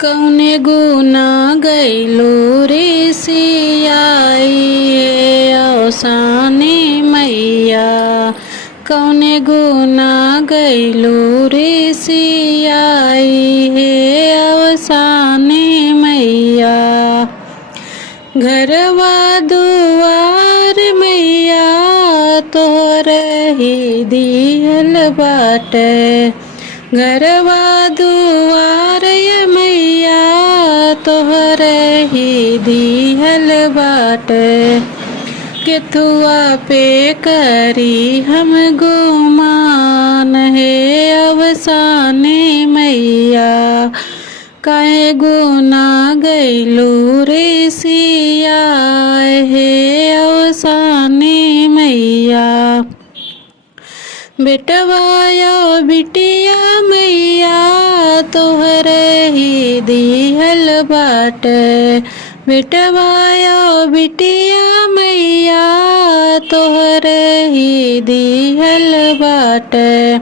कौने गुना गैलू रे सियाई औसाने मैया। कौने गुना गैलू रे सियाई हे औसाने मैया। घरवा दुआर मैया तोहरे ही दिहल बाटे। घरवा दुआर मैया तोहरे ही दिहल बाटे। केथुआ पे करी हम गुमान हे अवसाने मैया। काहे गुना गैलू रे सिया हे अवसाने मैया। बेटवाया बिटिया मैया तोहरे ही दिहल बाटे। बेटवाया बिटिया मैया तोहरे ही दिहल बाटे।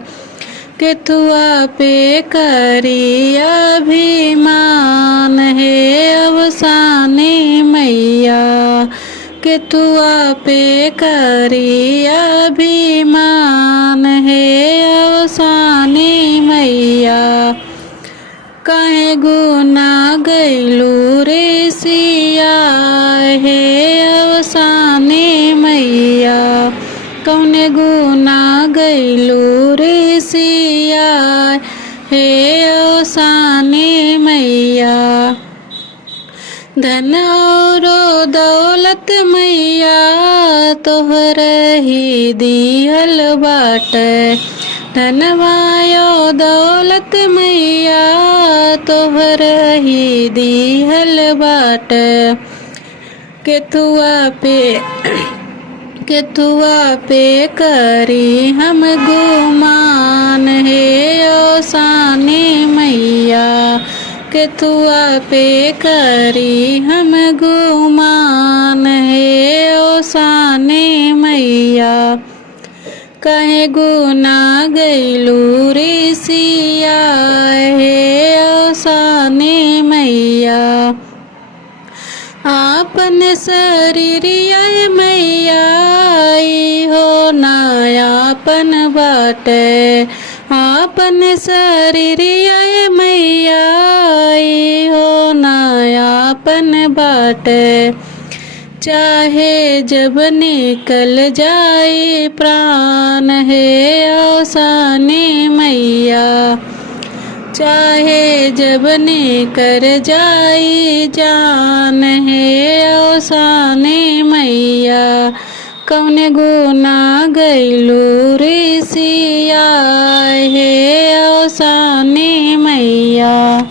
केथुआ पे करी अभिमान हे अवसाने मैया। केथुआ पे करी अभिमान हे अवसाने मैया। काहे गुना गैलू रे सिया हे अवसाने मैया। कौने गुना गैलू रे सिया हे अवसाने मैया। धन और दौलत मैया तोहरे ही दिहल बाटे। धनवायो दौलत मैया तोहरे ही दिहल बाटे। केथुआ पे करी हम गुमान हे औसाने मैया। केथुआ पे करी हम गुमान हे औसाने मैया। काहे गुना गैलू रे सिया हे औसाने मैया। आपन शरीरिया मैया हो नायापन बाटे। आपन शरीरिया मैया हो नायापन बाटे। चाहे जब निकल जाए प्राण हे औसाने मैया। चाहे जब निकर जाए जान हे औसाने मैया। कौने गुना गैलू रे सिया हे औसाने मैया।